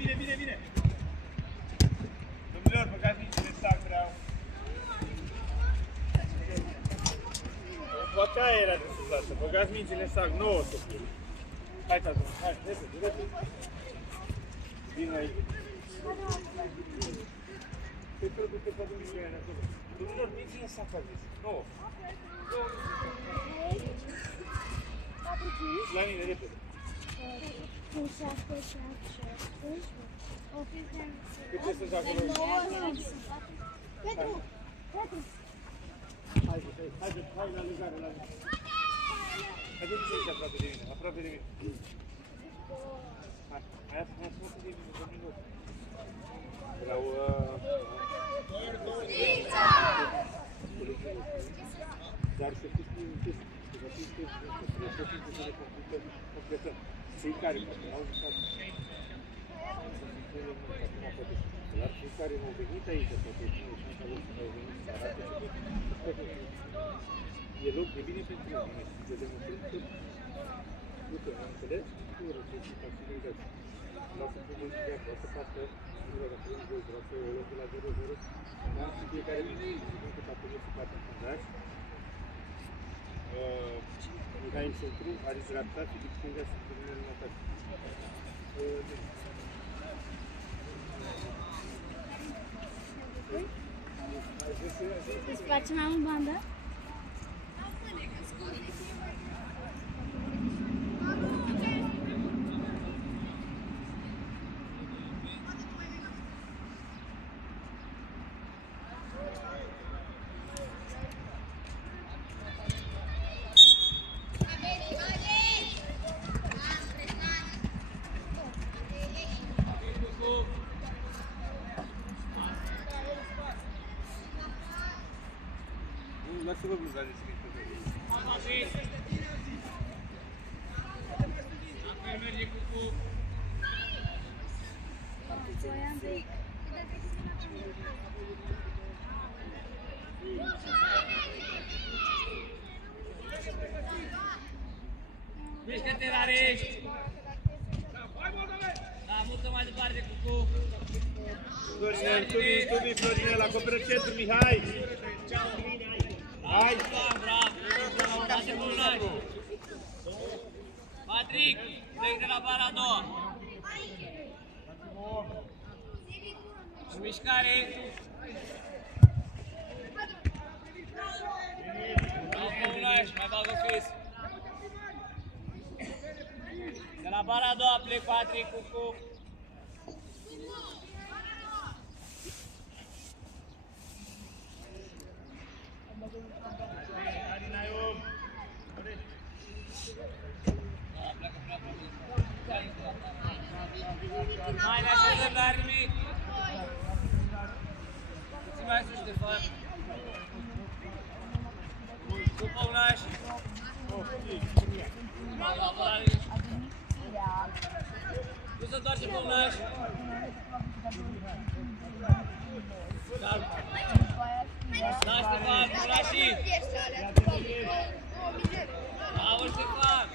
Vine! Domnilor, băgați mințile sac, vreau. Poate aia era de sus asta, băgați mințile sac, nouă să fie. Hai, tată, hai, repede. Vine aici. Păi trebuie să facă mințile aia acolo. Domnilor, mințile sac, a zis, nouă. La mine, repede. Cât este să acolo? Petru! Hai la legare, la legare. Haideți aici aproape de mine, Hai să de mine, domnilor. Vreau... Dar să fiți cu un test, să fiți completăm. Cei care au jucat, dar cei care au venit aici, poate și nu știu că au venit să arate, e loc de bine pentru mine și să demonstrăm că uite, am înțeles, nu răspunsul ca și negați. Lasă frumos de acolo, să facă vreau să luăm 2, vreau să o locul la 0-0, dar și fiecare minut cât a primit să facă în fundaș. Mihai în centru, are dreapta și stânga să termină în atac. Îți place mai mult bandă? Lasă-vă bluzare să vină. Acum merge cu... Mișcă-te, Rarești! Da, mută mai departe, Cucu! Studi, Florinel, acoperă centru, Mihai! Hai! Bravo! Lasă Brunaș! Patrick, plec de la bara a doua! Mișcare! Bravo, Brunaș, mai bagă fis! De la bara a doua plec Patrick, Cucu! Mai ne așezăm, dar nimic! Puțin mai sus, Ștefan! Cu Păunaș! Bravo, apărare! Nu se întoarce Păunaș! Da, Ștefan, Păunașii! Bravo, Ștefan!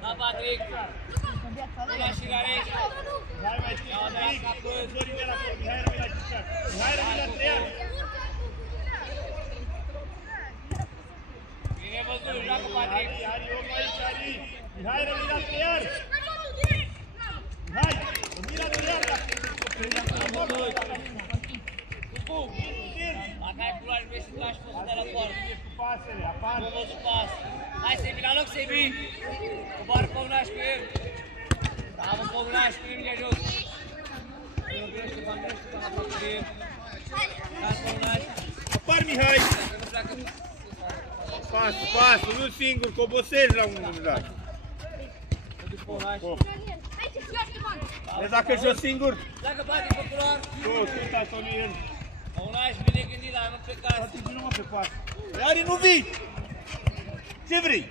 Da, Patrick! Până și Rarești! Hai mai țin! Florinel acolo! Mihai rămâi la cișcat! Mihai rămâi la treian! Bine văzut, joacă Patrick! Ari, omul aici, Ari! Mihai rămâi la treian! Mihai! Rămâi la treian! Cucu! Dacă ai culoare, vrei să lași posul de la poară. Cu pasele, apar! Nu văzut pas! Hai, Sebi, la loc, Sebi! Coboară Păunaș cu el! Bravo, Păunaș, cu el de jos! Nu grește, Ștefan, aproape de el! Las, Păunaș! Apar, Mihai! Pasul, nu singur, că obosezi la un moment dat! Vezi dacă jos singur? Dacă bate pe culoar! Sunt Antonien! Păunaș, bine gândit, dar nu plecați! Poate nu mă pe pas! Ari, nu vii! Ce vrei?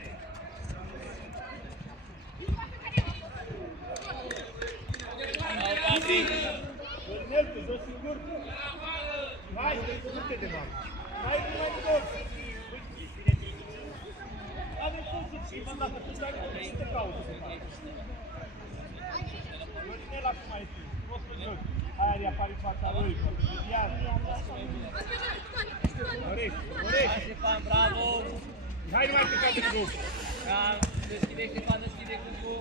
Filmă dacă tu stai cu mine, te caută să faci. Florinel acum ai fi, poți să joci. Aia apare în fața lui, poate mediază. Orești. Hai Ștefan, bravo! Hai, nu mai pleca de grup. Da, deschide Ștefan, deschide cu.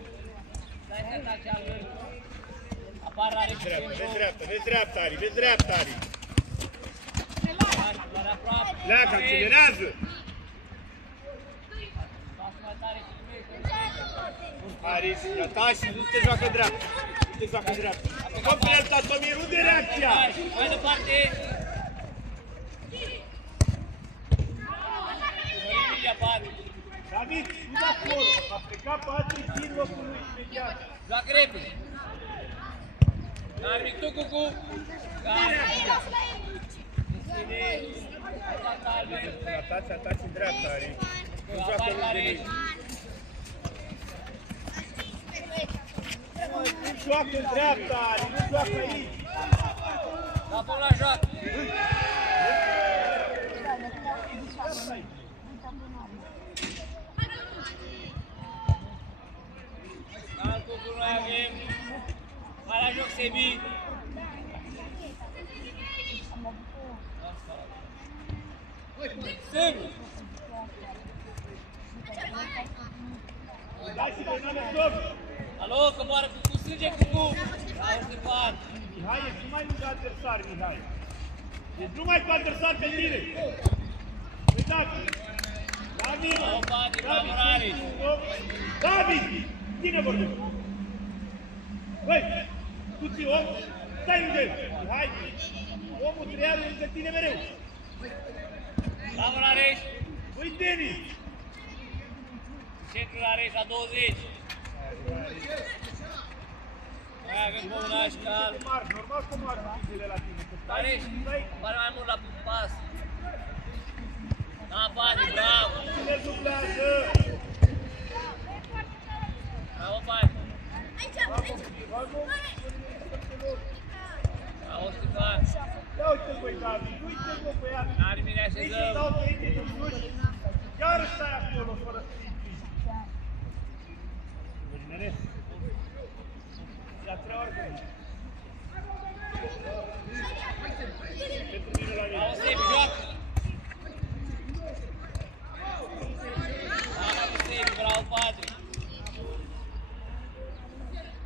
Dai să taci al lui. Apar la Vezi dreapta, Ari, vezi dreapta, Ari. Dar aproape. Pleacă, accelerează. Pas mai tare cu mine. Ari, ta și nu te joacă dreapta. Nu te joacă dreapta. Copil el, Tatomir, unde e reacția? Mai departe. Emilia Patri. David, nu de acolo. A plecat Patri din locul lui imediat. Joacă repede. N-ar mic tu, Cucu. Ataci în dreapta, Ari. Nu joacă lângă lui. Nu joacă în dreapta, Ari. Nu joacă aici. Da, până la joacă. Al Cucu noi avem. Hai la joc, Sebi. Sebi. Dai și Bernane joc. Alo, coboară cu sânge, Cucu. Au Ștefan. Mihai, ești numai lângă adversari, Mihai. Ești numai cu adversari pe tine. Uitați. David. Bravo, Rareș. David. Tine vorbim. Băi, tu ții om, stai lângă el. Mihai, omul treia lângă tine mereu. Bravo, Rareș. Băi, Denis. Centrul Rareș la 20. Mai avem Băunaș, Cal. Normal că mari vizele la tine. Rareș, pare mai mult la pas. Da, Patri, bravo. Cine dublează? Bravo, Patri. Bravo. Bravo, Ștefan. Ia uite-l, băi, David. Uite-l, bă, băiat. N-are bine Ei se așezăm. dau pe ei din sus. Chiar stai acolo, fără să intri. Bine, la 3 ori. Pentru mine la mine. Bravo, Sebi, joacă. Bravo, Sebi, bravo, Patri.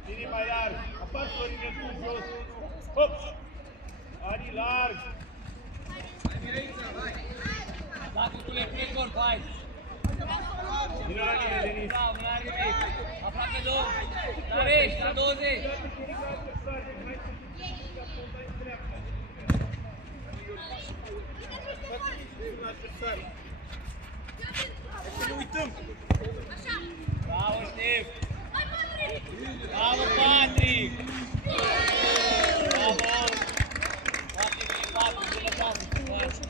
Ține mai larg. Apar Florinel tu jos. Hop! Ari larg. Dacă tu le pleci gol, hai. Vine la mine, Denis. Bravo, n-are nimic. Aproape 2. Rareș, la 20. Să ne uităm. Bravo, Ștef. Bravo, Patri. Bravo. Foarte bine, Patri, bună pasă.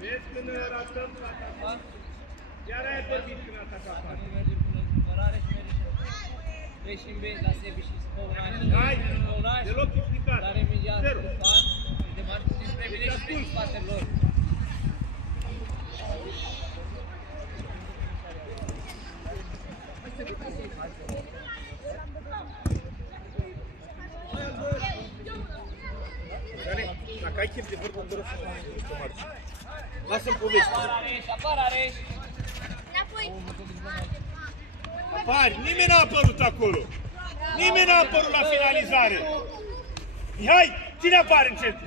Vezi când ratăm la atacat? Iar aia dormit când ataca Patri. Merge până Rareș, merge. Treci și în bezi la Sebi și Băunaș. Hai, Băunaș. deloc implicat. Dar imediat, Zero. Ștefan. De marș puțin spre mine și pe spatele lor. Dacă ai chef de vorbă, îmi doresc să mă marci. Lasă-mi povesti. Apar Rareș. Apari, nimeni n-a apărut acolo. Nimeni n-a apărut la finalizare. Mihai, cine apare în centru?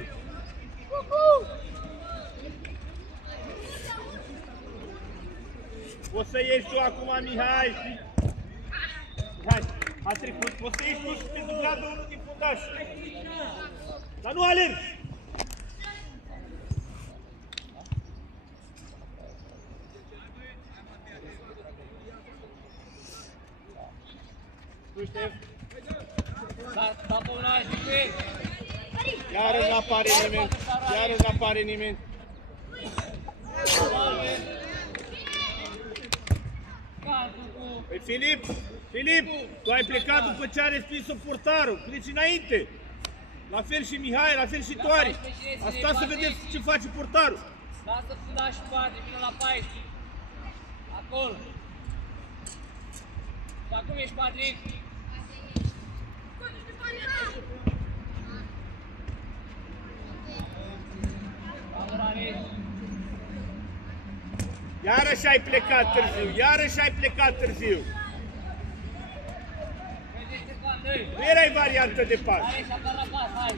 Poți să ieși tu acum, Mihai. Hai, a trecut. Poți să ieși tu și pe dublează unul din fundaș. Dar nu alergi. Tu, Ștef? Da, Băunaș, pe. Iarăși n-apare nimeni. Iarăși n-apare nimeni. Păi Filip, tu ai plecat după ce a respins-o portarul. Pleci înainte. La fel și Mihai, la fel și Toari. Asta să vedeți ce face portarul. Lasă fundaș și Patri, vină la 14. acolo. Și acum ești Patrick. Iarăși ai plecat târziu, iarăși ai plecat târziu. Nu erai variantă de pas. Hai, și apar la pas, hai.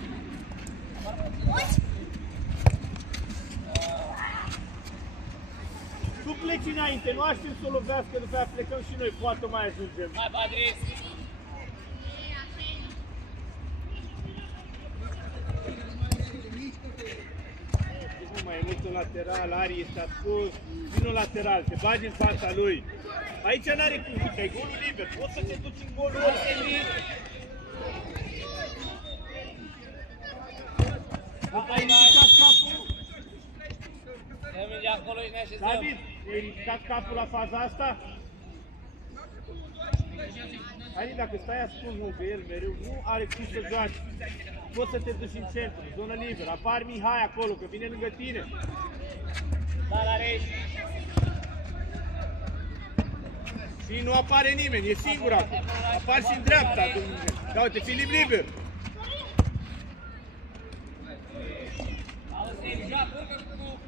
Tu pleci înainte, nu aștept să o lovească, după aia plecăm și noi, poate mai ajungem. Hai, Patrick. Nu mai e mult în lateral, Ari este ascult, vino lateral, te bagi în fața lui. Aici n-are cum, uite, e golul liber, poți să te duci în golul ăsta. Ai ridicat capul? Mergem de acolo și ne așezăm. David, ai ridicat capul la faza asta? Ani, dacă stai ascuns pe el mereu, nu are cum să joace. Poți să te duci în centru, zonă liberă. Apar Mihai acolo, că vine lângă tine. Dar are Și nu apare nimeni, e singur acum. Apar și în dreapta. Da, uite, Filip liber. Auzi, joacă, urcă cu...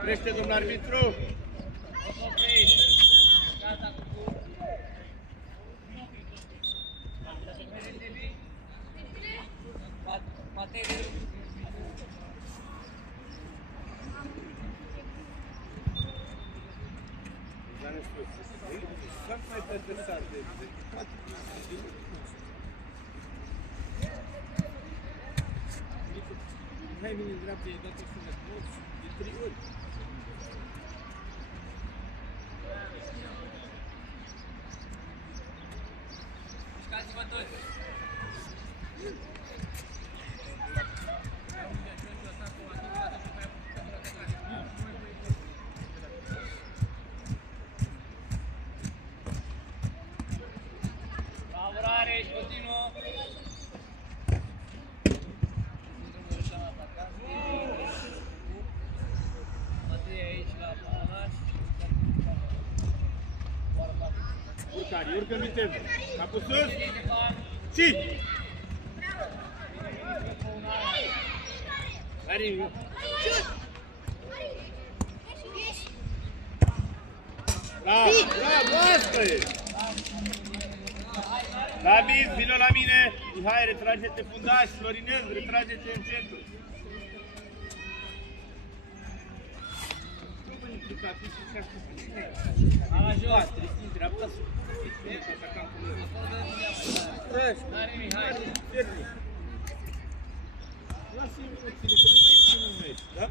Crește, domnul arbitru. Gata cu... Matei, Hai, vine în dreapta, e dat o sună. E 3 ori. mișcați-vă toți! Bravo, Rareș, continuă! Matei aici la Palaș. Urcari, urcă în viteză. Capul sus. Și! Ari, bravo, bravo, asta e! David, vină la mine! Mihai, retrage-te fundaș, Florinel, retrage-te în centru. La jos! Din dreapta să fie atacant cu lui. N-are Mihai! Lasă-i minuțile, că nu mai e primul meci, da?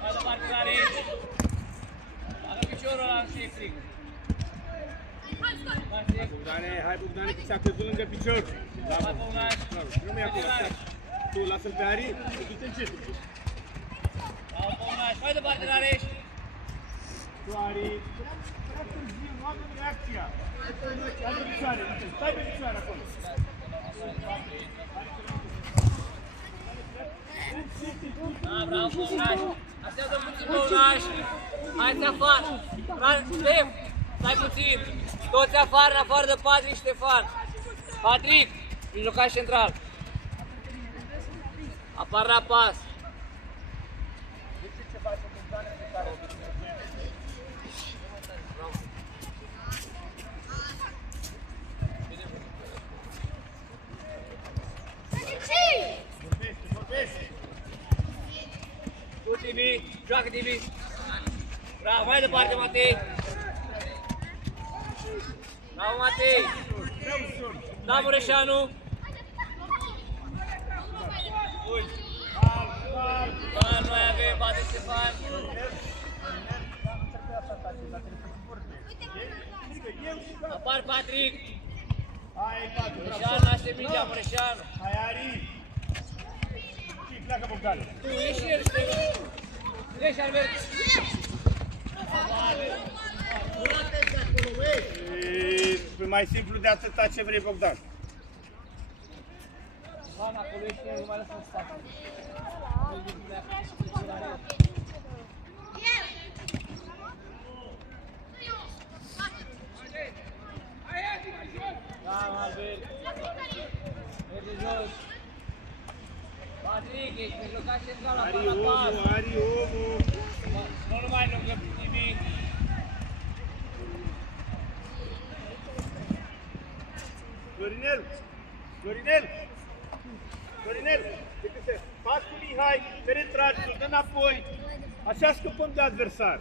Hai departe, Rareș! Bagă piciorul ăla și e fric! Hai Bogdane, că ți-a căzut lângă picior. Hai, Bogdan! Nu mi-a acolo. Tu lasă-l pe Ari, du-te încetul. Bravo, Bogdan! Hai departe, Rareș! Tu, Ari, prea târziu, nu avem reacția. Stai pe picioare, stai pe picioare acolo. Da, bravo, Bogdan! Așteaptă puțin, Bogdan! Hai-ți afară! Stef, stai puțin! Toți afară, în afară de Patrick și Ștefan! Patrick, mijlocaș central! Apar la pas! Tu, Tibi, joacă, Tibi! Bravo, mai departe, Matei! Bravo, Matei! Da, Mureșanu! Bal, noi avem, bate Ștefan! Apar Patrick! Mureșanu, naște mingea, Mureșanu! Hai, Ari! Și pleacă Bogdane. Tu, ieși el, Ștefan! Ieși, Albert! E mai simplu de atâta ce vrei, Bogdan. Doamna, acolo ești, nu mai lăsăm spate. Da, Albert. Merge jos. Patrick, ești mijlocat central la pana pas. Ari omul. Nu numai lângă nimic. Florinel! Florinel! Florinel! Pas cu Mihai, penetrați, dă înapoi. Așa scăpăm de adversar.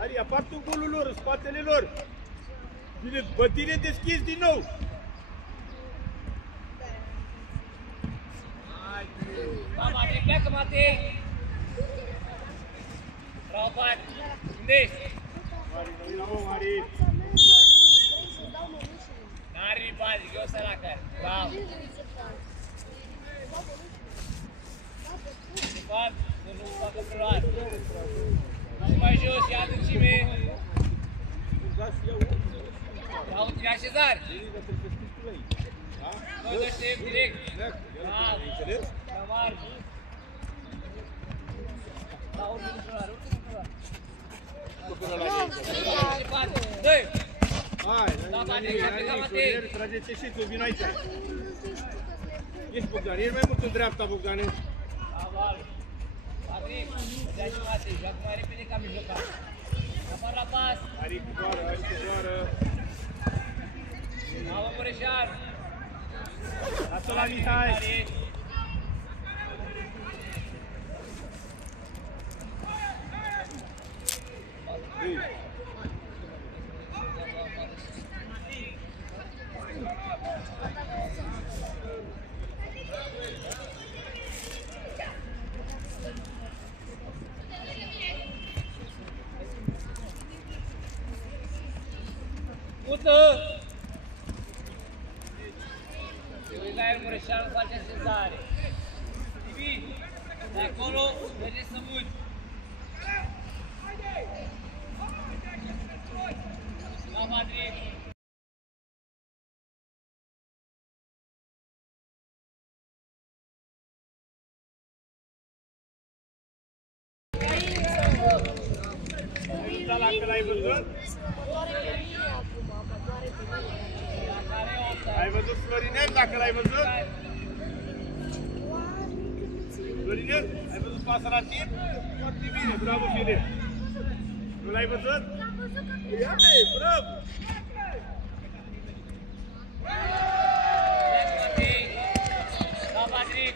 Ari, aparte un golul lor, în spatele lor. Bine, bătire deschis din nou. Da, Matei, pleacă, Matei! Bravo, Pat! Unde-ești? Mari, noi la om, Mari. N-are Patrick, eu săracăr. Bravo! Stefan, să nu facă preluat. Și mai jos, ia adâncime. Ia uite, ia așezare. Noi dăștem direct. Bravo! La margi. Da, urcă în preluare, urcă în preluare. Dă-i! Hai, Da, Patrick, a plecat Matei. trageți și tu, vino aici. Ești Bogdan, ești mai mult în dreapta, Bogdane. Da, Val. Patrick, dea și Matei, joacă mai repede ca mijlocat. Apar la pas. Ari coboară, Ari coboară. Bravo, Mureșan. Lasă la Mihai. Mută! Se uita el, Mureșan, face așezare. Tibi, de acolo, merge să muți. Da, Madrid. Dacă l-ai văzut? Ai văzut Florinel, dacă l-ai văzut? Florinel, ai văzut pasa la timp? Foarte bine, bravo Filip. Nu l-ai văzut? Ia, bravo! Da, Madrid.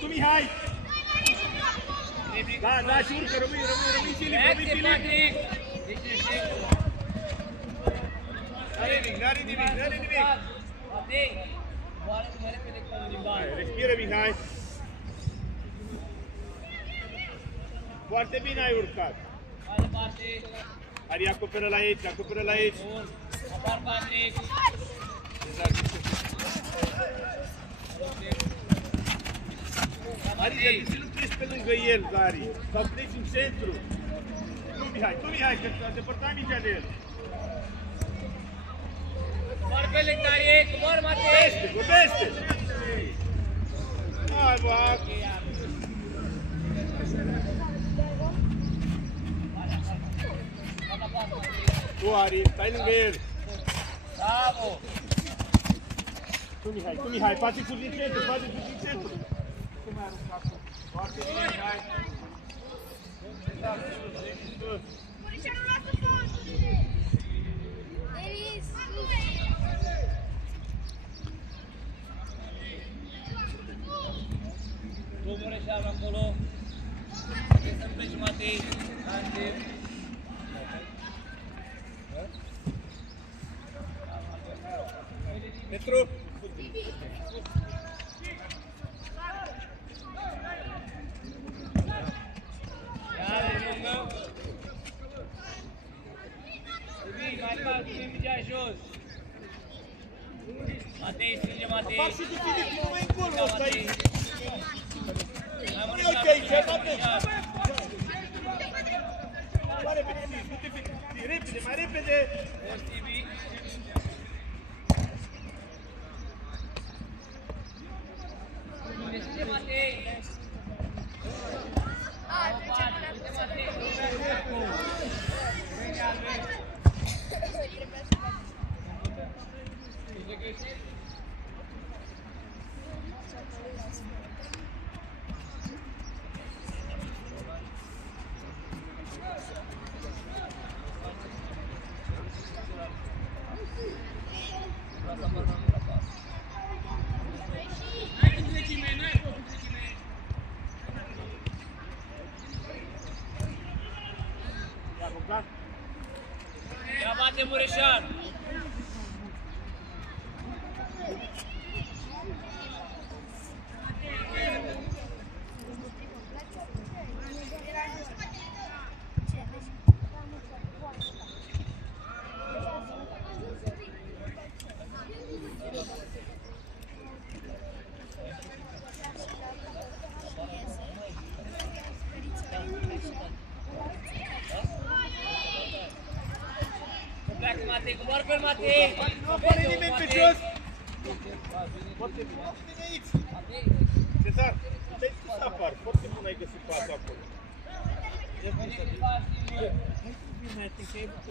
Tu, Mihai! Da, da, și urcă, rămâi Filip, rămâi Filip! Patrick! N-are nimic. Matei, boară mai repede cu unul din bani. Respiră, Mihai. Foarte bine ai urcat. Mai departe. Ari, acoperă la aici, Bun. Apar Patrick. Ari, de ce nu pleci pe lângă el, Ari? Sau pleci în centru? Tu, Mihai, că s-a depărtat mingea de el. Coboară pe lectarie, coboară Matei! Vorbește! Hai, bă! Tu, Ari, stai lângă el. Bravo! Tu, Mihai, face cu din centru, Cum ai aruncat tu? Foarte bine, Mihai. Tu, Mureșan, acolo. Trebuie să-mi pleci, Matei. Petru! Ia de lungă. Bine, mai fac, pune mingea jos. Matei, strânge Matei. Fac și tu, Filip, nu mai încolo ăsta aici. Mai Mureșan, aici, mai repede, repede, mai repede. Ia bate Mureșan! Pleacă Matei, coboară pe Matei! Nu apare nimeni pe jos! Foarte bine aici! Cezar, ce să apar? Foarte bun ai găsit pasul acolo.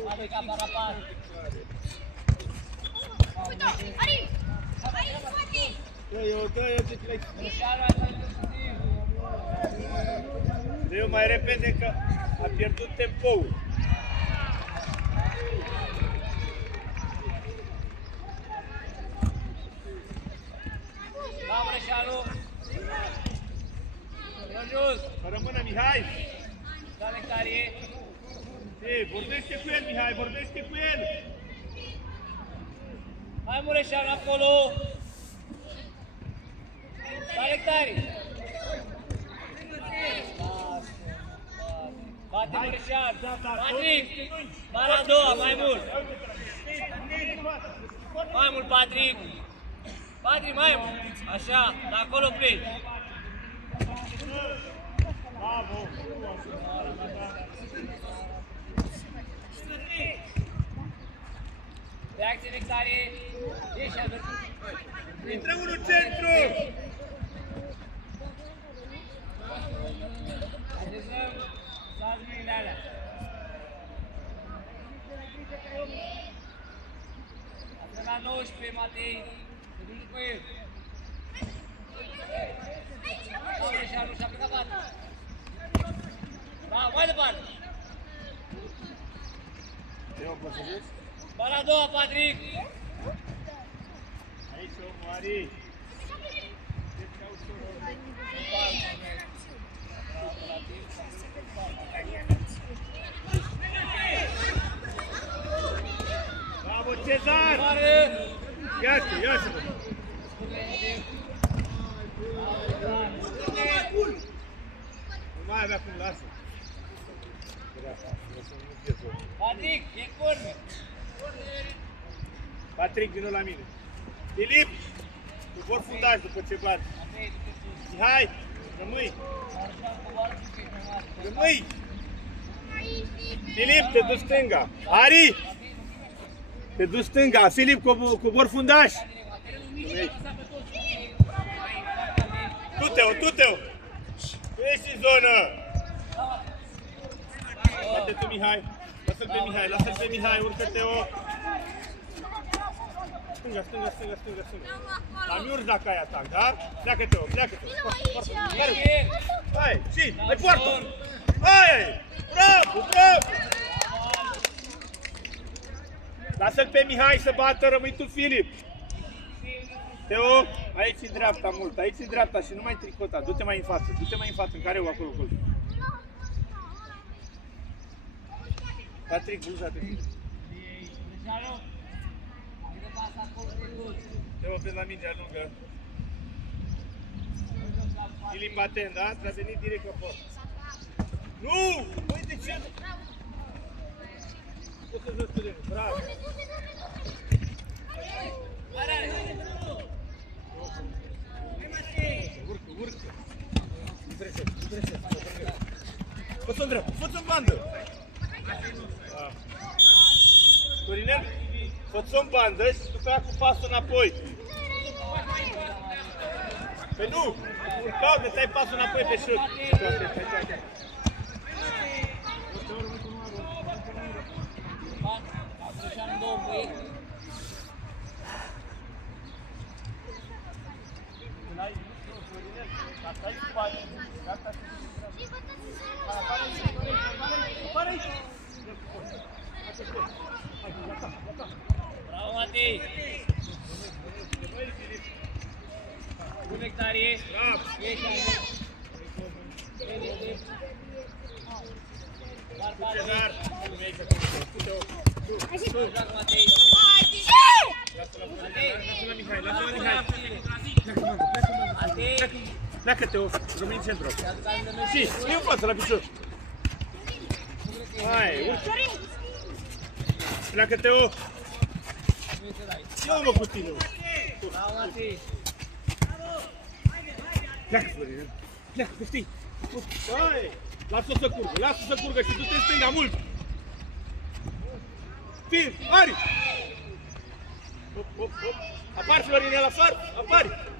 Matei ca parapar! Dă-i-o, dă-i-o, ce ți-l-ai spus? Mureșan a să-i Dă-i-o mai repede că a pierdut tempoul. Da, Mureșanu! Jos! Rămână Mihai! Da, Nectarie! Ei, vorbește cu el, Mihai, vorbește cu el! Hai Mureșanu acolo! Da, Nectarie! Bate Mureșan! Patrick! Bara a doua, mai mult! Mai mult, Patrick! Patrick, mai mult! Așa, de acolo pleci! Bravo! Reacție, Nectarie! Ieși, Albert! Intră unul centru! Așezăm, stați mâinile alea! Acum la 19, Matei! Te duci cu el! Mureșanu și-a plecat bate! Da, mai departe! Eu pot să zic? Bara a doua, Patrick! Aici, omul, Ari! Bravo, Cezar! Ia-te, ia-te-mă! Nu mai avea cum, lasă! Patrick, e corner! Patrick, vină la mine! Filip! Tu vor fundaj după ce bagi! Mihai! Rămâi! Rămâi! Filip, te duci stânga! Ari! Te duci stânga! Filip, cobor fundaș! Tu-te-o, tu-te-o! Tu ești în zonă! Bate tu, Mihai! Lasă-l pe Mihai, lasă-l pe Mihai, urcă-te-o! Stânga, stânga, stânga, stânga, stânga! Am urs dacă ai atac, da? Pleacă-te-o, pleacă-te-o! Hai, și, mai poartă! Hai! Bravo, bravo! Lasă-l pe Mihai să bată, rămâi tu, Filip! Teo, aici e dreapta mult, aici e dreapta și nu mai tricota, du-te mai în față, du-te mai în față, în careu acolo, acolo. Patrick, bluza-te. Teo, vezi la mingea lungă. Filip atent, da? Ți-a venit direct la post. Nu! Băi, de ce? Ce să joci cu el? Bravo! Urcă, urcă! Nu trece, nu trece. Fă-ți în dreapta, fă-ți în bandă. Da. Florinel, fă-ți în bandă și tu ca cu pasul înapoi. Păi nu, caute, stai pasul înapoi pe șut. Așa-mi două băieți. Bravo, Matei! Bun, Nectarie! Ieși aici! Cezar! Joacă, Matei! Lasă-l la Mihai, lasă-l la Mihai! Matei! Pleacă-te, rămâi în centru! Și, e în față, la picior! Hai, urcă! Pleacă-te, o! Ia-o, mă, cu tine! Bravo, Matei! Pleacă, Florinel! Pleacă, poftii! Hai! Lasă-o să curgă, lasă-o să curgă și du-te în stânga, mult! Fii, Ari! Hop, hop, hop! Apar, Florinel, apari!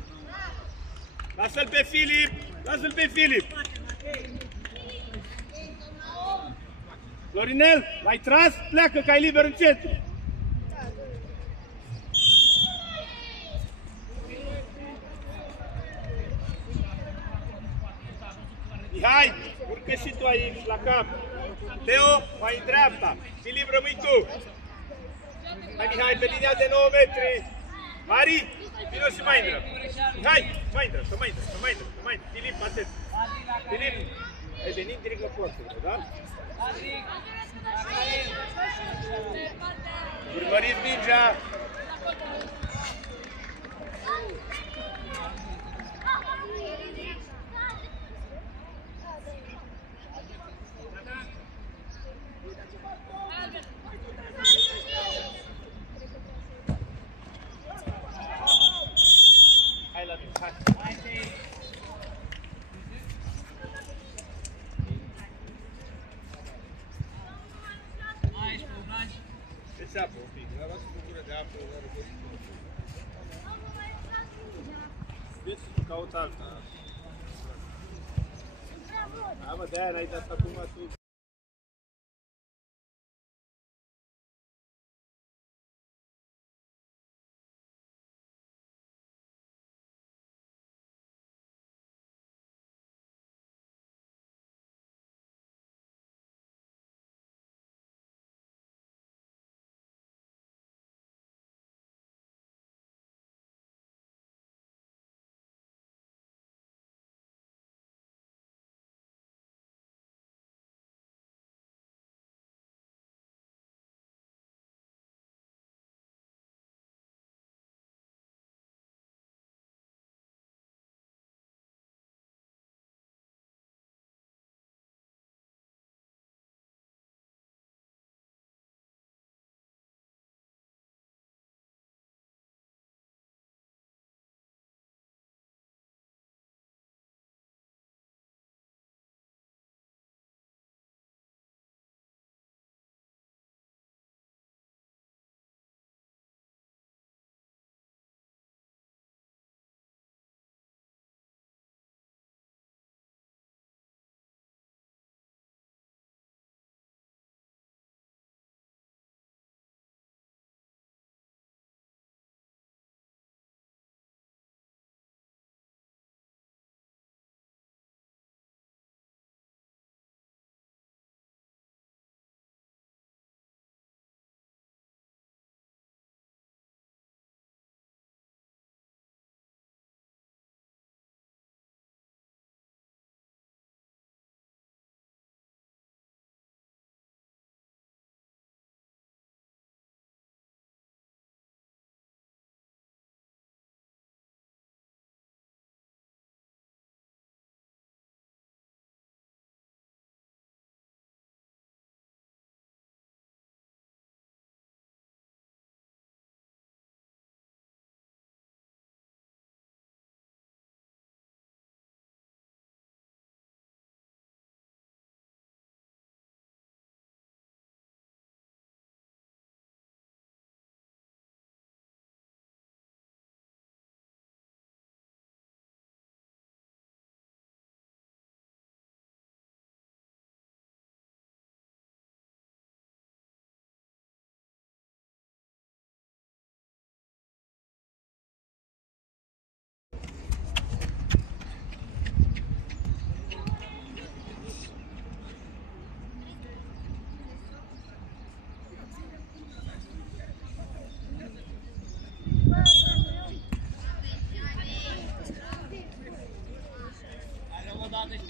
Lasă-l pe Filip! Lasă-l pe Filip! Florinel, l-ai tras? Pleacă, că ai liber în centru! Mihai, urcă și tu aici, la cap! Teo, mai în dreapta! Filip, rămâi tu! Hai, Mihai, pe linia de 9 metri! Mari, vino și mai intră! Hai, mai intră, să mai intră! Filip, atent! Filip, ai venit direct la poartă, da? Urmăriți mingea! Hai la mine, hai! Esse apă, un pic, lasă cu gură de apă, vezi să caut alta. Da, mă, de-aia n-ai dat acum tu.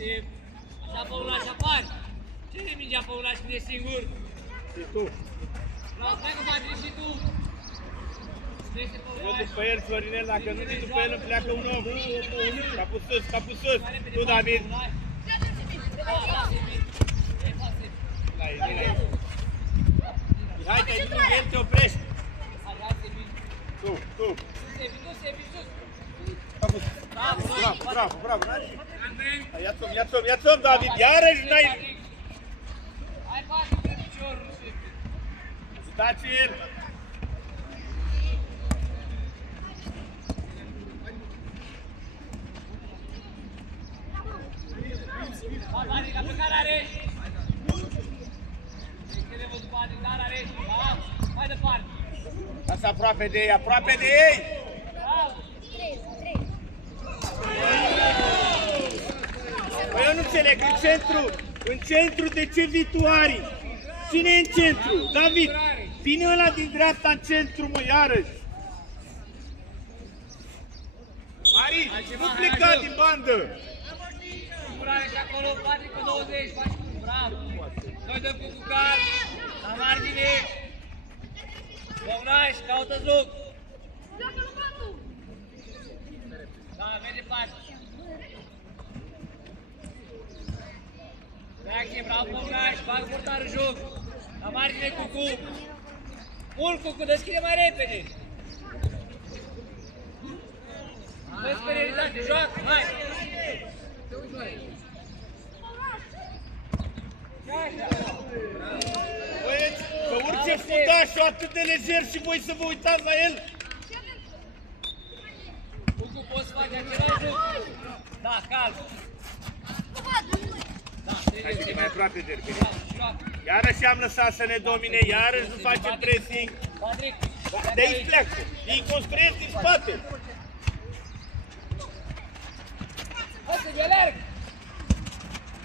Steve. Așa Păunaș apar. Cine mingea Păunaș când e singur? Și tu. Vreau să cu Madrid și tu. Strese Eu Păunaș. după el, Florinel, dacă nu vii după el, îmi pleacă un om. Capul sus, capul sus. Tu, David. La el, la el. Hai, te-ai dus în el, te oprești. Tu. Bravo. Ia-ți-o, David, iarăși n-ai... Hai, bate pe piciorul, Sebi. Uitați-l. Adric, a plecat la Reș. Credem după Adric, dar la Reș. Mai departe. Lasă aproape de ei. Bravo. Păi eu nu înțeleg, în centru de ce vii tu, Ari? Cine e în centru? David, vine ăla din dreapta în centru, mă, iarăși. Ari, nu pleca din bandă. Curare și acolo, Patrick pe 20, faci cum, bravo. Noi dăm cu Cucar, la margine. Păunaș, caută joc. Da, merge Patrick. Reacție, bravo Păunaș, bagă portarul joc. La margine Cucu. Mult Cucu, deschide mai repede. Vă sperierizați, joacă, hai. Băieți, că urce fundașul atât de lejer și voi să vă uitați la el? Cucu, poți face același lucru? Da, calm. Da, Hai să mai aproape de el. joacă. Iarăși am lăsat să ne domine, iarăși nu facem pressing. Patrick, De aici pleacă, ei construiesc din spate. hai să-i alerg!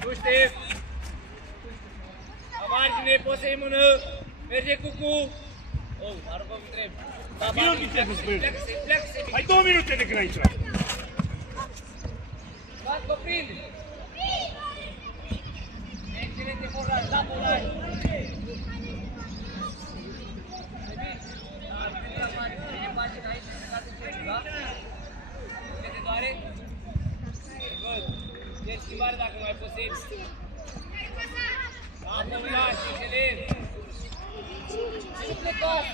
Nu știu! La margine, poți să-i mână, merge Cucu. Oh, aruncă cum trebuie. Da, Vino viteză spre el. Pleacă-se, Hai 2 minute de când aici. Marco, prinde! Excelente Păunaș, da Păunaș! Vine pagina aici, ca să treci, da? Ce te doare? Văd. E schimbare dacă mai poți. Da, Păunaș, excelent! Nu plecați!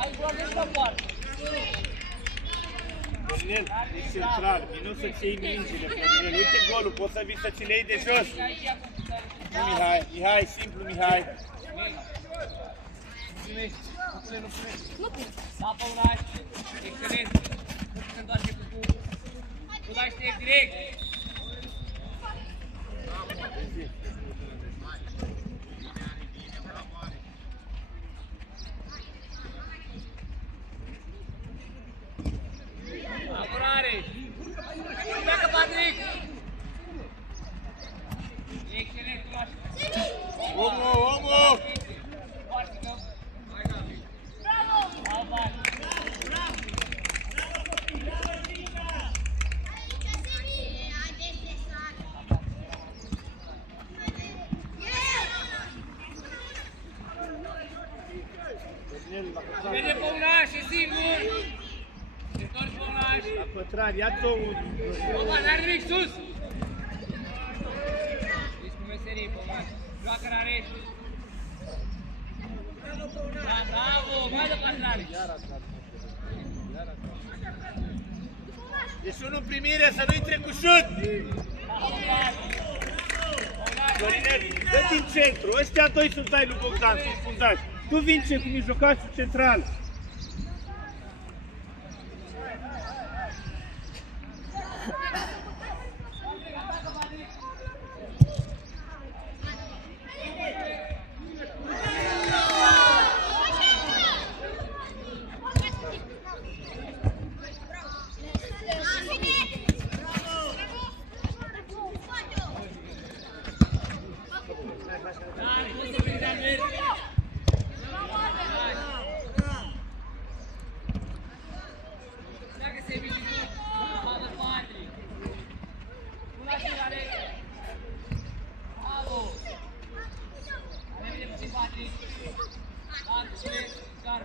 Ai probleme la poartă! Florinel, e central, vino să-ți iei mingile, Florinel. Uite golul, poți să vii să ți le iei de jos. Nu, Mihai, simplu, Mihai. Nu pune. Da, Păunaș, excelent. Nu se întoarce cu Păunaș, direct. Apărare! Pleacă, Patrick! Excelent, Păunaș! Omul! Foarte bun! Bravo! Vede Păunaș, e singur! Se întorci Păunaș! La pătrar, ia-ți-o un... Opa, n-are nimic, sus! Ești cu meserie, Păunaș! Joacă la Reș! Da, bravo! Mai departe la Reș! Deci unul în primire, să nu intre cu șut! Florinel, dă din centru, ăștia doi sunt ai lui Bogdan, sunt fundași. Tu vince cu mijlocașul central.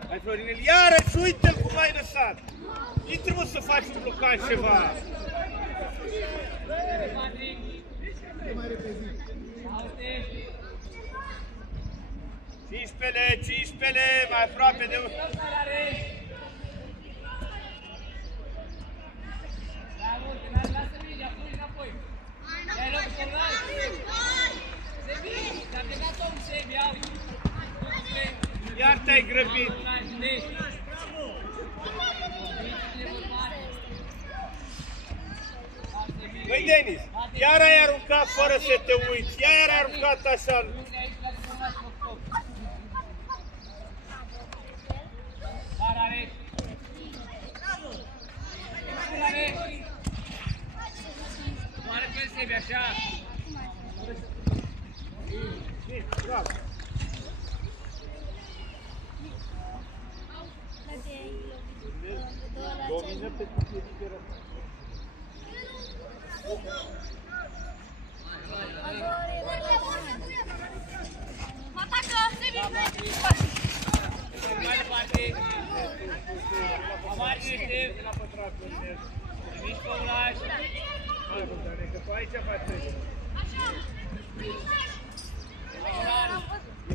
Hai, Florinel, iarăși, uite-l cum ai lăsat! Intră, mă, să faci un blocaj ceva! Cinci-pele, mai aproape de... Iar te-ai grăbit! Băi, Denis, iar ai aruncat fără să te uiți, iar ai aruncat așa. Oare percebi așa? Bravo! Domină pe tine liberă. Atacă! Mai departe. Amargi ești. Mici Păulaș. Hai, Bogdane, că tu aici faci treaba.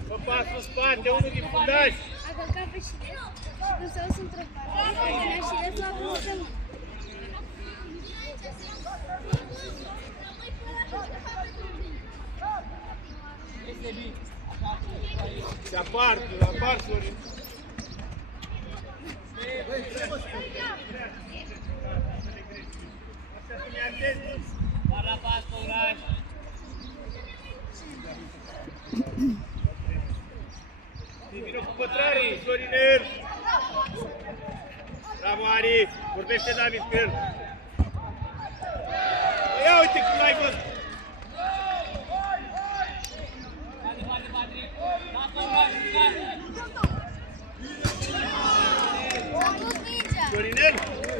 Fă pasul în spate, unul din fundaș. A călcat pe șiret, nu s-au dus într-o parte, și șiret l-a pus de mână. Se apar, Florin. Par la pas, Păulaș. Vino cu pătrarii, Florinel. Bravo, Ari. Vorbește David pe el. Ia uite cum l-ai văzut. Florinel,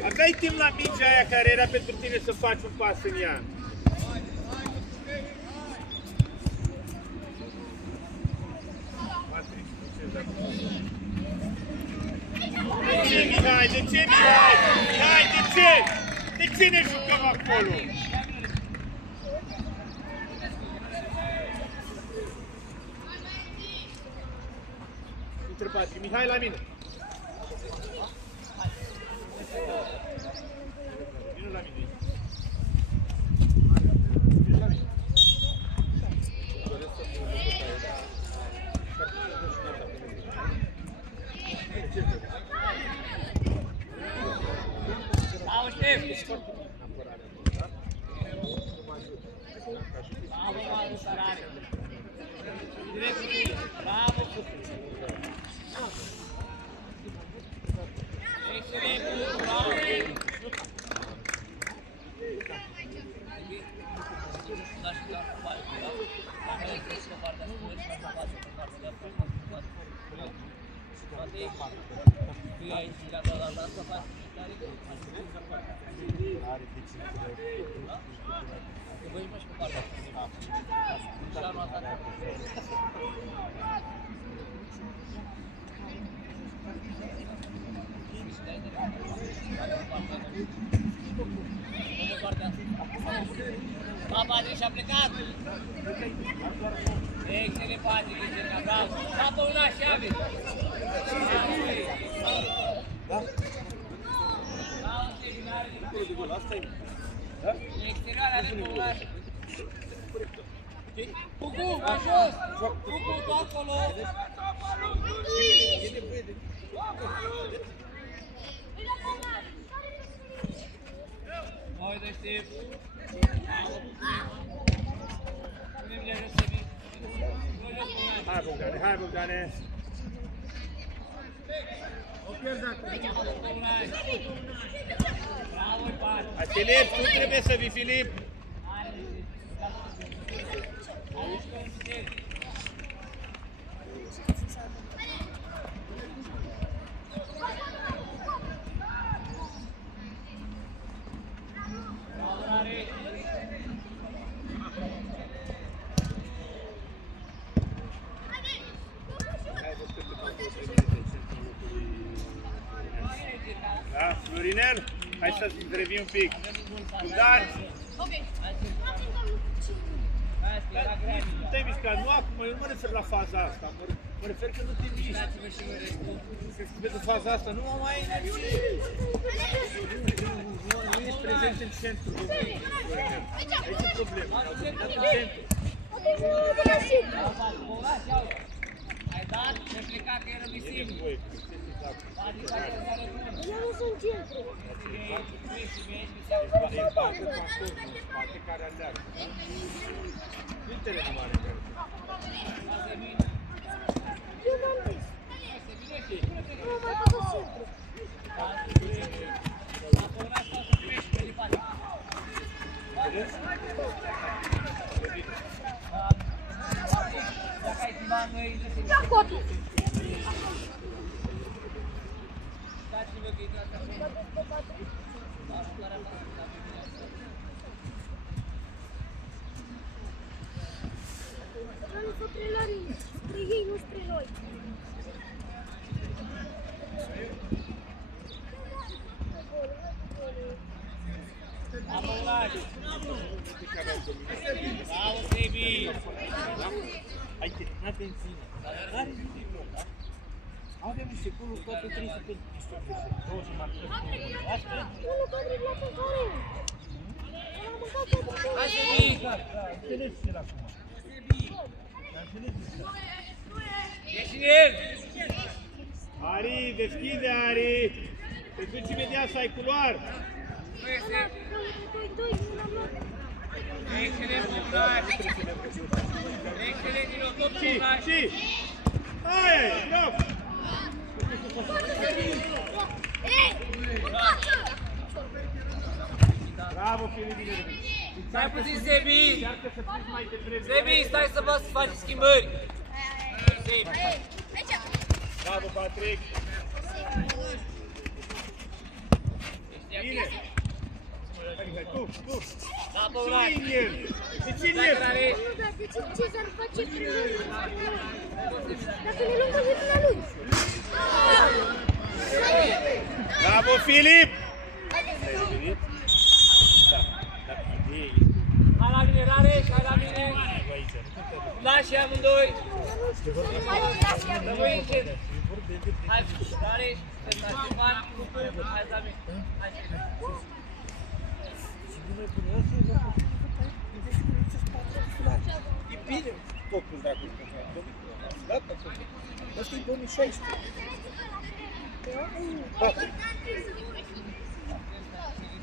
aveai timp la mingea aia care era pentru tine să faci un pas în ea. De ce, Mihai? De ce, Mihai? Mihai, de ce? De ce ne jucăm acolo? Intră Patri, Mihai la mine. Vino la mine. Vino la mine. Bravo, Ștef! Bravo, Manu, Sarare! Bravo! Excelent! Bravo! Da, Patrick, și-a plecat! Excelent, Patrick, excelent, bravo! Capă una și ave! Bravo, exterior, are Păulaș! Cucu, pe jos! Cucu, tu acolo! Noi de Ștef! Hai, Bogdane, hai, Bogdane! Bravo, Pat! Hai, Filip, tu trebuie să vii, Filip! Hai, Florinel, hai să revii un pic. Dar, nu te-ai mișcat, nu acum, eu nu mă refer la faza asta, mă refer că nu te miști. Pentru faza asta nu mă mai ai nu ești prezent în centru. Aici e problema, dat în centru. Ai dat, te-ai plecat că era visibil. Eu nu sunt centru. Spate care aleargă, da? Nu terenul mare care Eu m-am zis. Nu mai fac centru. Ia cotul. Nu spre Lorin, spre ei, nu spre noi. Bravo, Sebi! Hai te, n-te în ține. N-are nimic, bro, da? Avem niște goluri toate 300 pe 20 marcări. Unul cadre la căcare. Am mâncat cadre. Hai, Sebi! Înțelegi ce la acum. Ieși în el! Ari, deschide, Ari! Te duci imediat să ai culoar. Doi, n-am luat. Excelent, Bogdan! Excelent, din nou, tot Bogdan! Și! Hai, bravo! Bravo, Filip, bine de bine. Stai puțin, Sebi! Încearcă să fiți mai devreme. Sebi, stai să vă faci schimbări! Sebi! Bravo, Patrick! Bine! Hai, tu! Da, Bogdan! Ține el! Ține el! Nu, dar de ce Cezar face primul? Dacă ne luăm poziția lui. Bravo, Filip! Hai la mine, Rareș, hai la mine! Lași amândoi! Rămâi încet! Hai, Rareș, Ștefan, hai la mine! Hai, E bine totul dacă îți gata, ăsta e 2016.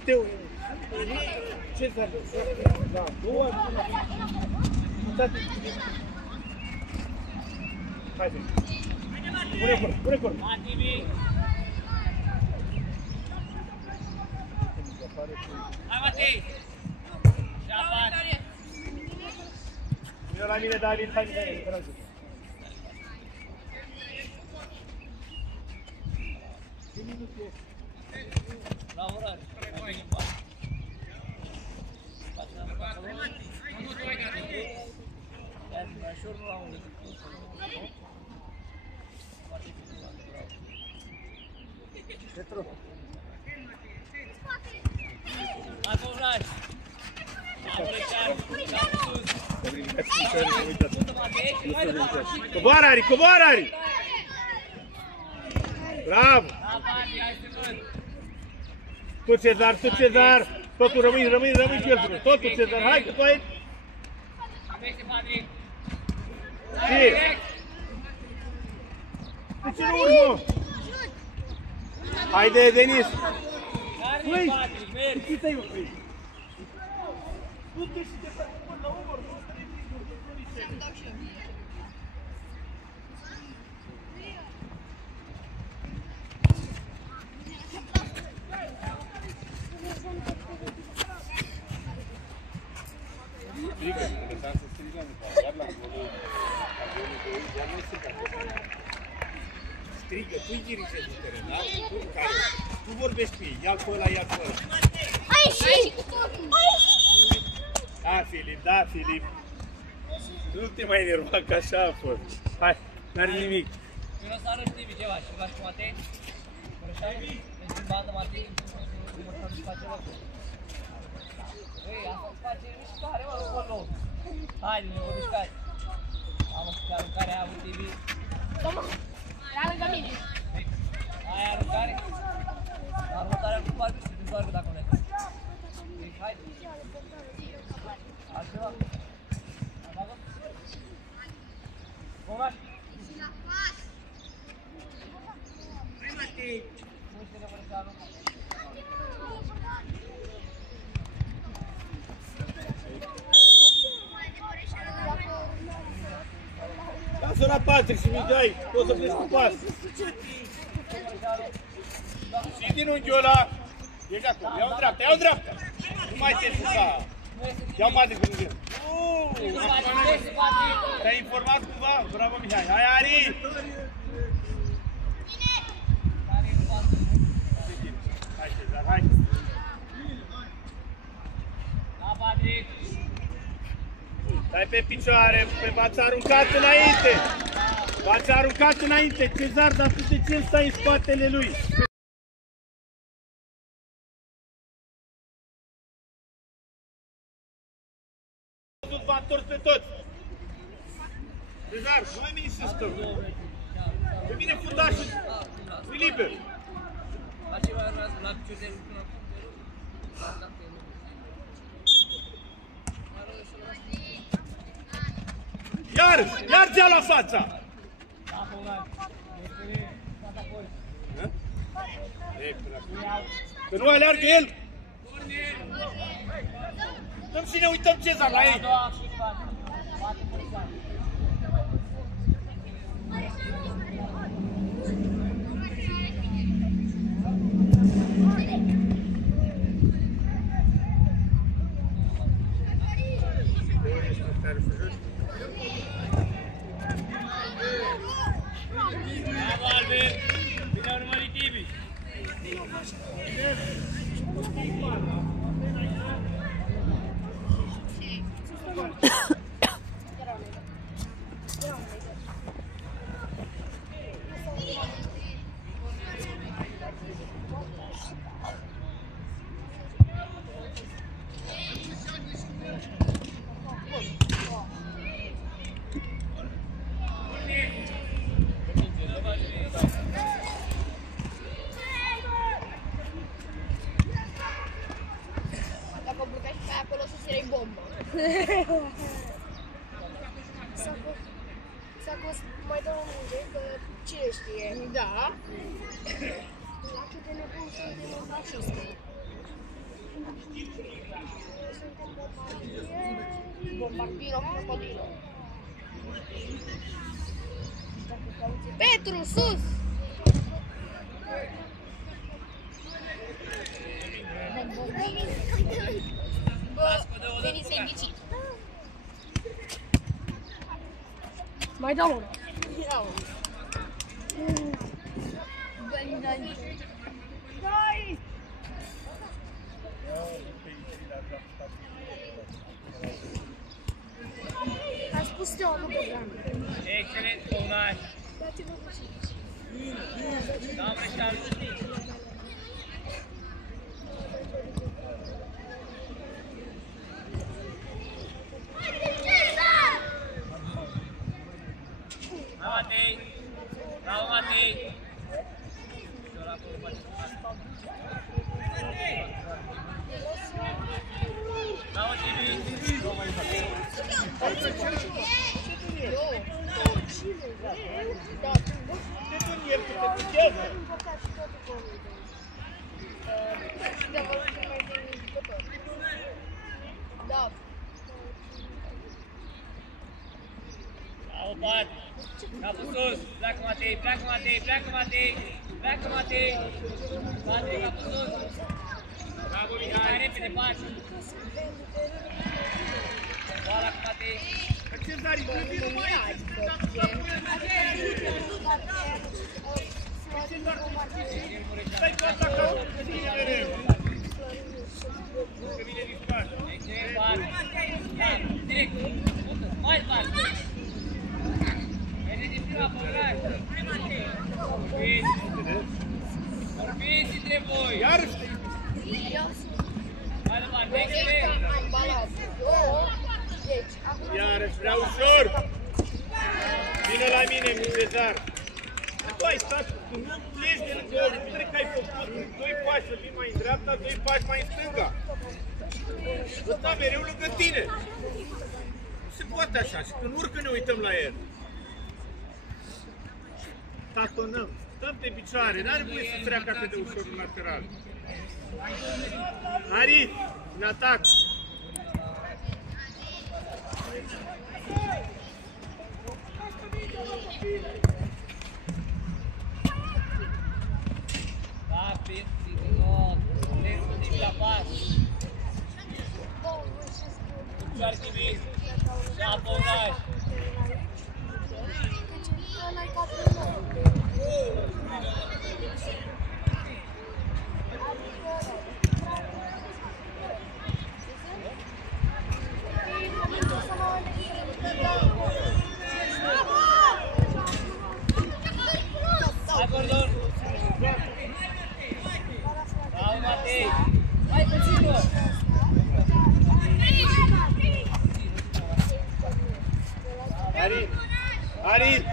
Teu, ce s-a făcut? La două ori până la hai, pune acolo. hai, Tibi! Hai, Matei! Șapat! Vino la mine, David, hai mine, te rog. Bravo, Rareș! Hai, în față! Ușor nu am decât Petru. hai, Bogdan! Coboară, Ari, coboară, Ari! Bravo! Tu, Cezar! Totul rămâi Cezar! Totul, Cezar! Hai, că tu ai... Și... De ce nu urci, mă? Haide, Denis! Băi! Uite-i, mă! Du-te și te faci până la umăr! Strigă, tu-i dirigezi în teren, da? Tu vorbești cu ei, ia-l pe ăla, ia-l pe ăla. Ai și! Da, Filip. Nu te mai enerva, că așa a fost. Hai, n-are nimic. Eu o să arăt Tibi ceva, ceva și poate? Din bandă, Matei, următorul își face locul. Băi, asta îți face mișcare, mă, acolo. Haide, ne vă mișcați. Mamă, ce aruncare a avut TV. Domnul, era lângă mine. Ai aruncare? La următoarea cu parcă se întoarcă dacă nu e. Haide. Altceva? Apagă? Comaș? Muște-ne Mărășanu. Lasă la Patrick și Mihai, poți să pleci cu pas. Și din unghiul ăla, ești acolo, ia-o dreapta, ia-o dreapta. Nu mai te juca. Ia-o Patrick în unghiul. Te-ai informat cumva? Bravo Mihai, hai Ari! Hai Cezar, hai! Da, Patrick! Stai pe picioare, v-ați aruncat înainte! V-ați aruncat înainte! Cezar, dar tu de ce stai în spatele lui? V-a întors pe toți! Cezar, nu mai veni să stăm! Pe mine fundașul, e liber! La ce mai urmează? La picior de lucru, la picior de lucru? Iar ți-a la fața! Că nu aleargă el! Dăm și ne uităm Cezar la ei! Bravo, Albert! Bine urmărit, Tibi! Dacă blocași pe acolo, să se bombă. S-a fost mai dau un minge, că cine știe? Da. La cât de nebun suntem în fasciste. Suntem bombardiro, crocodilo. Petru, sus! Bă, veniți să-i ghicit. Mai dau unul. Ia unul. Dai! A spus Teo, nu program. Excelent, Conaș! Dați-vă cu și. Da, Mărășanu! Bravo, Matei! Bravo, Matei! Bravo, Tibi! Da. Bravo, Pat! Capul sus! Pleacă, Matei! Pleacă, Matei! Pleacă, Matei! Pleacă, Matei! Matei, capul sus! Bravo, Mihai! Mai repede, Pat! Boala cu Matei! Cezar, trebuie nu mai ai! Stai cu asta ca că vine mereu! Că vine din spate! Excelent, Pat! Da, direct! Mai spate! Merge din prima, Pălăraș! Bine! Fiți între voi! Iarăși! Hai de bani, next-le! Am balat. Deci, acum... Iarăși, vrea ușor! Vine la mine, Cezar! Tu ai stat, tu nu pleci de lângă ori, nu trebuie că ai făcut 2 pași să vii mai în dreapta, 2 pași mai în stânga. Ăsta mereu lângă tine. Nu se poate așa și când urcă ne uităm la el. Tatonăm, stăm pe picioare, n-are voie să treacă atât de ușor în lateral. Ari, în atac. Da, Fiți, lent la pas. Picioare Tibi, și apăunaj. Hai, Gordon! Bravo, Matei! Hai, puțin-o! Ari!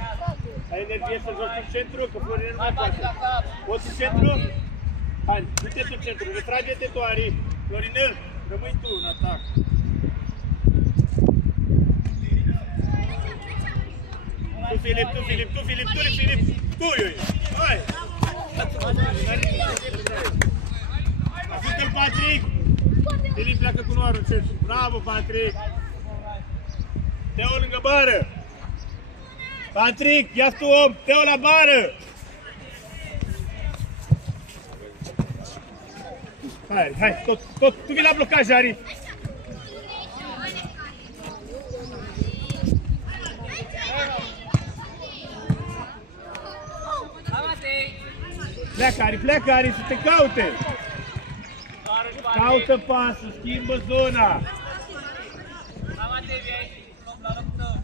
Ai energie să joci în centru, că Florin nu mai poate. Poți în centru? Hai, du-te în centru, retrage-te tu, Ari! Florinel, rămâi tu în atac. Tu, Filip, tu, Ioi! Hai! Ajută-l, Patrick! Filip pleacă cu noarul în centru. Bravo, Patrick! Teo lângă bară! Patrick, ia-ți tu om! Teo la bară! Hai, tot, tu vii la blocaj, Ari! Pleacă, Ari, să te caute! Caută pasul, schimbă zona! Hai, Matei, vii aici, la locul tău.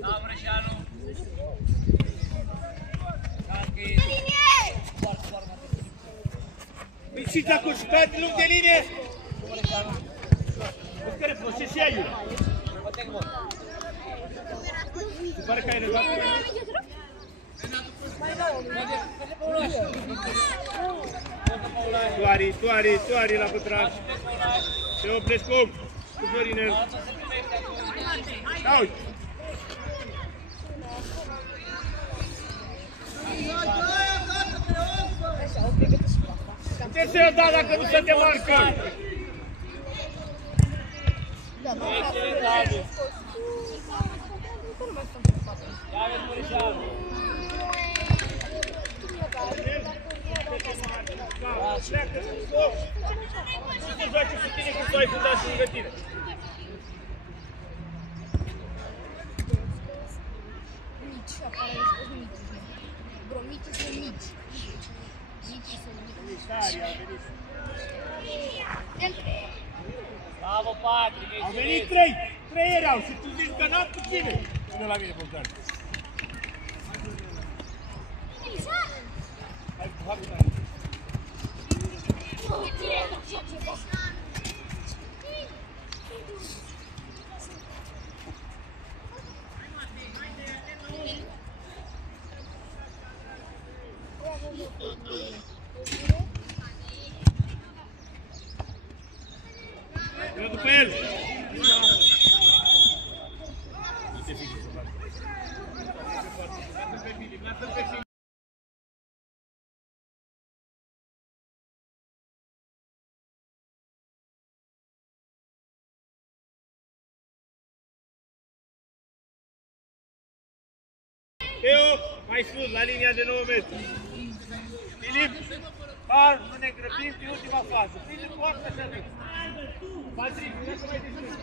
Da, Brășanu. Păi și dacă stai de lung de linie? Vezi care proces și aiurea? Se pare că ai rezolvat cu mine? Tu, Ari, la pătraș. Te opresc cum? Cu Florinel. Da, uite. Ce să-i da dacă nu se demarcă? Ia vezi, Murișanu. Pleacă în stop! Nu te joace cu tine când tu ai fundat și lângă tine. Mici, apare niște mici. Bro, mici sunt mici. Mici sunt mici. Ari, au venit. Bravo, Patrick, Au ești venit direct. 3 erau și tu zici că n-am puține. Vine la mine, Bogdan. Hai, hai. Vino după el! Teo, mai sus, la linia de 9 metri. Filip, par, nu ne grăbim pe ultima fază. Filip, foarte așa de. Patrick, nu să mai deschis.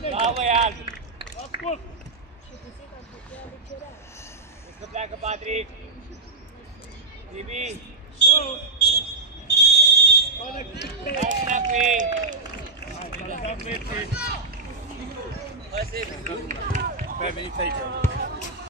Bravo, Ian! Ascult! Vezi că pleacă Patrick. Tibi. Hai, Snappy! venit aici.